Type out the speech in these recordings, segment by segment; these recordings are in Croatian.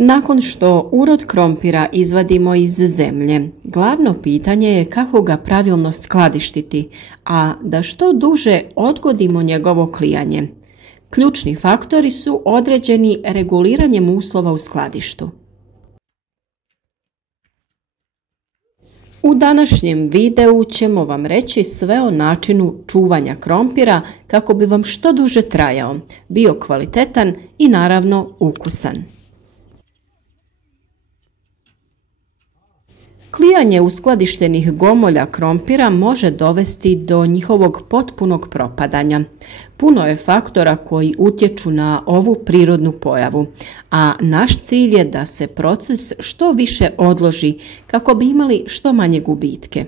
Nakon što urod krompira izvadimo iz zemlje, glavno pitanje je kako ga pravilno skladištiti, a da što duže odgodimo njegovo klijanje. Ključni faktori su određeni reguliranjem uslova u skladištu. U današnjem videu ćemo vam reći sve o načinu čuvanja krompira kako bi vam što duže trajao, bio kvalitetan i naravno ukusan. Klijanje uskladištenih gomolja krompira može dovesti do njihovog potpunog propadanja. Puno je faktora koji utječu na ovu prirodnu pojavu, a naš cilj je da se proces što više odloži kako bi imali što manje gubitke.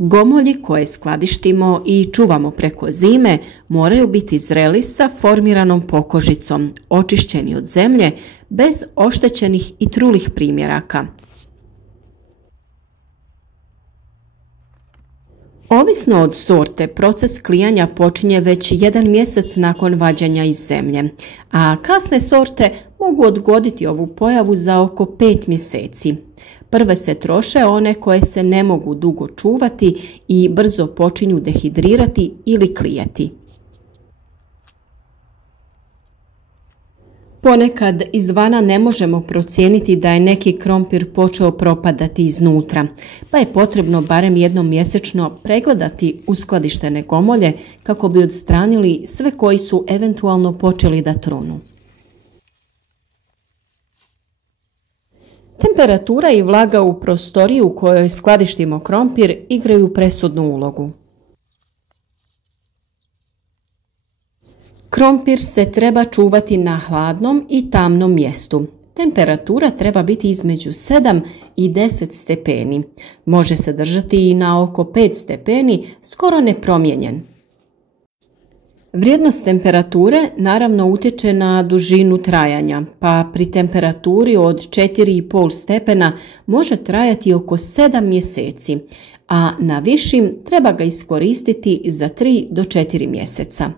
Gomolji koje skladištimo i čuvamo preko zime moraju biti zreli sa formiranom pokožicom, očišćeni od zemlje, bez oštećenih i trulih primjeraka. Ovisno od sorte, proces klijanja počinje već 1 mjesec nakon vađenja iz zemlje, a kasne sorte mogu odgoditi ovu pojavu za oko 5 mjeseci. Prve se troše one koje se ne mogu dugo čuvati i brzo počinju dehidrirati ili klijati. Ponekad izvana ne možemo procijeniti da je neki krompir počeo propadati iznutra, pa je potrebno barem jednom mjesečno pregledati uskladištene gomolje kako bi odstranili sve koji su eventualno počeli da trunu. Temperatura i vlaga u prostoriji u kojoj skladištimo krompir igraju presudnu ulogu. Krompir se treba čuvati na hladnom i tamnom mjestu. Temperatura treba biti između 7 i 10 stepeni. Može se držati i na oko 5 stepeni, skoro nepromijenjen. Vrijednost temperature naravno utječe na dužinu trajanja, pa pri temperaturi od 4,5 stepena može trajati oko 7 mjeseci, a na višim treba ga iskoristiti za 3 do 4 mjeseca.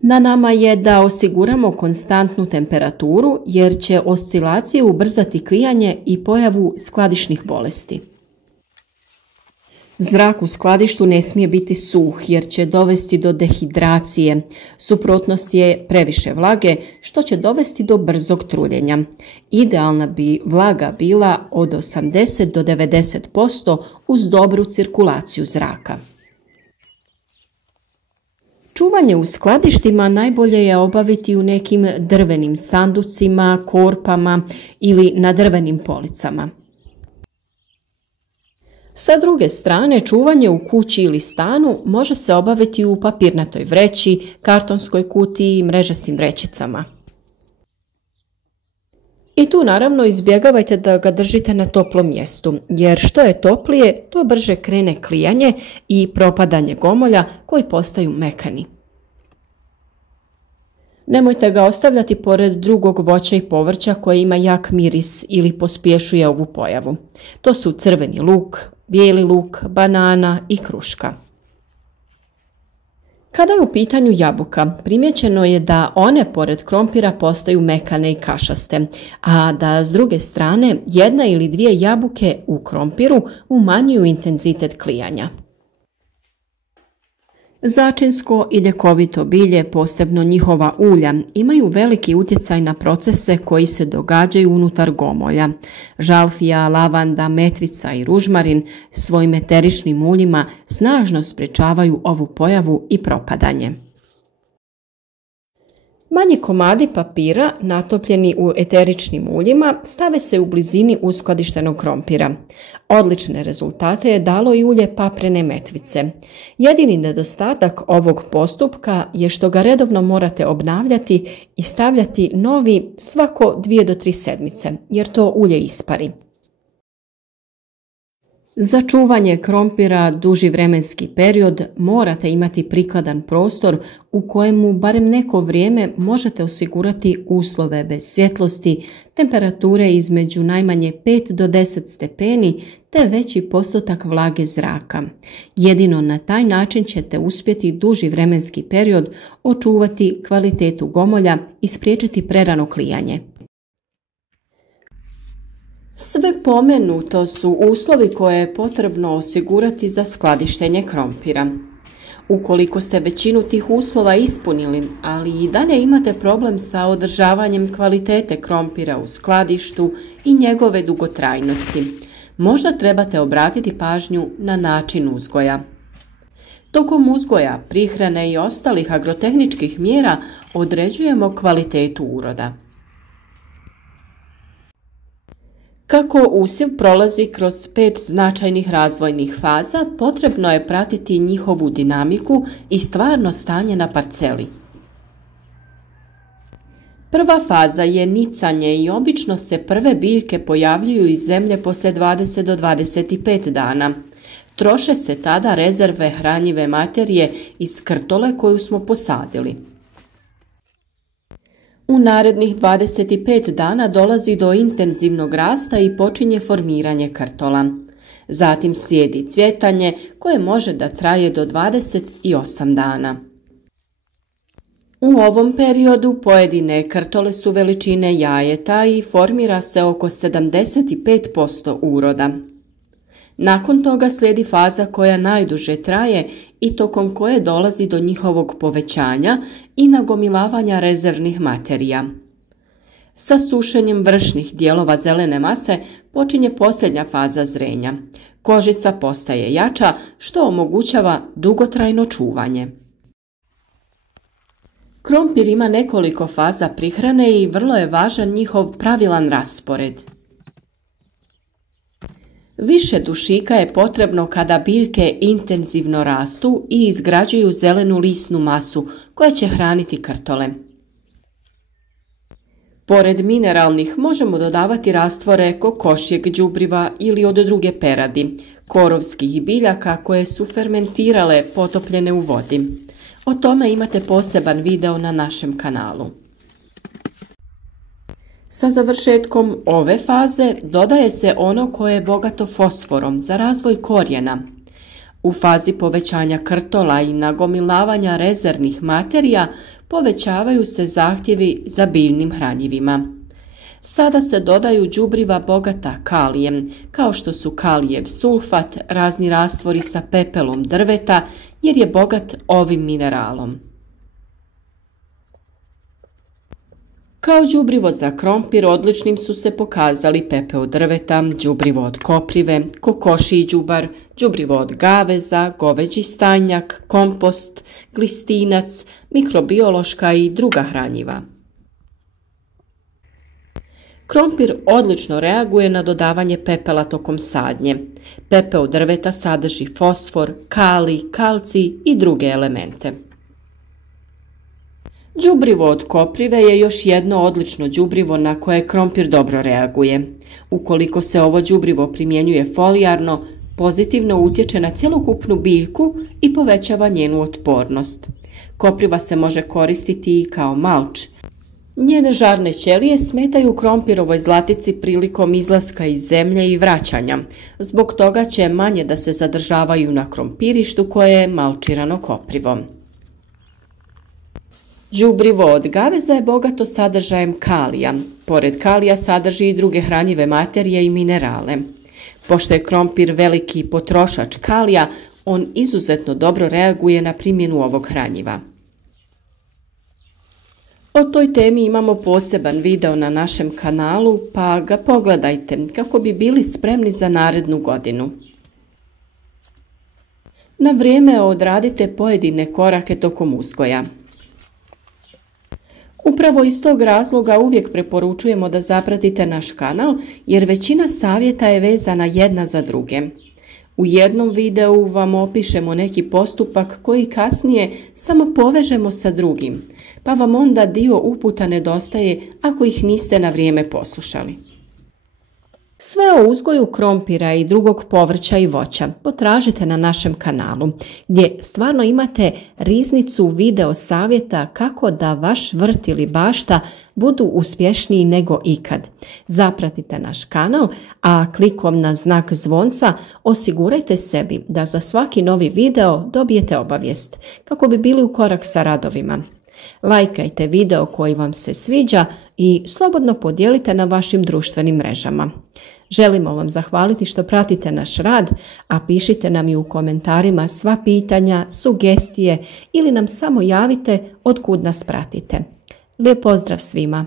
Na nama je da osiguramo konstantnu temperaturu jer će oscilacije ubrzati klijanje i pojavu skladišnih bolesti. Zrak u skladištu ne smije biti suh jer će dovesti do dehidracije. Suprotnost je previše vlage što će dovesti do brzog truljenja. Idealna bi vlaga bila od 80 do 90% uz dobru cirkulaciju zraka. Čuvanje u skladištima najbolje je obaviti u nekim drvenim sanducima, korpama ili na drvenim policama. Sa druge strane, čuvanje u kući ili stanu može se obaviti u papirnatoj vreći, kartonskoj kutiji i mrežastim vrećicama. I tu naravno izbjegavajte da ga držite na toplom mjestu, jer što je toplije, to brže krene klijanje i propadanje gomolja koji postaju mekani. Nemojte ga ostavljati pored drugog voća i povrća koje ima jak miris ili pospješuje ovu pojavu. To su crveni luk, bijeli luk, banana i kruška. Kada je u pitanju jabuka, primijećeno je da one pored krompira postaju mekane i kašaste, a da s druge strane 1 ili 2 jabuke u krompiru umanjuju intenzitet klijanja. Začinsko i ljekovito bilje, posebno njihova ulja, imaju veliki utjecaj na procese koji se događaju unutar gomolja. Žalfija, lavanda, metvica i ružmarin svojim eteričnim uljima snažno sprječavaju ovu pojavu i propadanje. Manji komadi papira natopljeni u eteričnim uljima stave se u blizini uskladištenog krompira. Odlične rezultate je dalo i ulje paprene metvice. Jedini nedostatak ovog postupka je što ga redovno morate obnavljati i stavljati novi svako 2 do 3 sedmice, jer to ulje ispari. Za čuvanje krompira duži vremenski period morate imati prikladan prostor u kojemu barem neko vrijeme možete osigurati uslove bez svjetlosti, temperature između najmanje 5 do 10 stepeni te veći postotak vlage zraka. Jedino na taj način ćete uspjeti duži vremenski period očuvati kvalitetu gomolja i spriječiti prerano klijanje. Sve pomenuto su uslovi koje je potrebno osigurati za skladištenje krompira. Ukoliko ste većinu tih uslova ispunili, ali i dalje imate problem sa održavanjem kvalitete krompira u skladištu i njegove dugotrajnosti, možda trebate obratiti pažnju na način uzgoja. Tokom uzgoja, prihrane i ostalih agrotehničkih mjera određujemo kvalitetu uroda. Kako usjev prolazi kroz 5 značajnih razvojnih faza, potrebno je pratiti njihovu dinamiku i stvarno stanje na parceli. Prva faza je nicanje i obično se prve biljke pojavljuju iz zemlje poslije 20 do 25 dana. Troše se tada rezerve hranjive materije iz krtole koju smo posadili. U narednih 25 dana dolazi do intenzivnog rasta i počinje formiranje krtola. Zatim slijedi cvjetanje koje može da traje do 28 dana. U ovom periodu pojedine krtole su veličine jajeta i formira se oko 75% uroda. Nakon toga slijedi faza koja najduže traje i tokom koje dolazi do njihovog povećanja i nagomilavanja rezervnih materija. Sa sušenjem vršnih dijelova zelene mase počinje posljednja faza zrenja. Kožica postaje jača što omogućava dugotrajno čuvanje. Krompir ima nekoliko faza prihrane i vrlo je važan njihov pravilan raspored. Više dušika je potrebno kada biljke intenzivno rastu i izgrađuju zelenu lisnu masu koja će hraniti krtole. Pored mineralnih možemo dodavati rastvore kokošjeg đubriva ili od druge peradi, korovskih biljaka koje su fermentirale potopljene u vodi. O tome imate poseban video na našem kanalu. Sa završetkom ove faze dodaje se ono koje je bogato fosforom za razvoj korijena. U fazi povećanja krtola i nagomilavanja rezervnih materija povećavaju se zahtjevi za biljnim hranjivima. Sada se dodaju đubriva bogata kalijem, kao što su kalijev sulfat, razni rastvori sa pepelom drveta, jer je bogat ovim mineralom. Kao đubrivo za krompir odličnim su se pokazali pepeo drveta, đubrivo od koprive, kokošji đubar, đubrivo od gaveza, goveđi stajnjak, kompost, glistinac, mikrobiološka i druga hranjiva. Krompir odlično reaguje na dodavanje pepela tokom sadnje. Pepeo drveta sadrži fosfor, kalij, kalcij i druge elemente. Đubrivo od koprive je još jedno odlično đubrivo na koje krompir dobro reaguje. Ukoliko se ovo đubrivo primjenjuje folijarno, pozitivno utječe na cjelokupnu biljku i povećava njenu otpornost. Kopriva se može koristiti i kao malč. Njene žarne ćelije smetaju krompirovoj zlatici prilikom izlaska iz zemlje i vraćanja. Zbog toga će manje da se zadržavaju na krompirištu koje je malčirano koprivom. Đubrivo od gaveza je bogato sadržajem kalija. Pored kalija sadrži i druge hranjive materije i minerale. Pošto je krompir veliki potrošač kalija, on izuzetno dobro reaguje na primjenu ovog hranjiva. O toj temi imamo poseban video na našem kanalu, pa ga pogledajte kako bi bili spremni za narednu godinu. Na vrijeme odradite pojedine korake tokom uzgoja. Upravo iz tog razloga uvijek preporučujemo da zapratite naš kanal jer većina savjeta je vezana jedna za druge. U jednom videu vam opišemo neki postupak koji kasnije samo povežemo sa drugim, pa vam onda dio uputa nedostaje ako ih niste na vrijeme poslušali. Sve o uzgoju krompira i drugog povrća i voća potražite na našem kanalu, gdje stvarno imate riznicu video savjeta kako da vaš vrt ili bašta budu uspješniji nego ikad. Zapratite naš kanal, a klikom na znak zvonca osigurajte sebi da za svaki novi video dobijete obavijest kako bi bili u korak sa radovima. Lajkajte video koji vam se sviđa i slobodno podijelite na vašim društvenim mrežama. Želimo vam zahvaliti što pratite naš rad, a pišite nam i u komentarima sva pitanja, sugestije ili nam samo javite od kud nas pratite. Lijep pozdrav svima!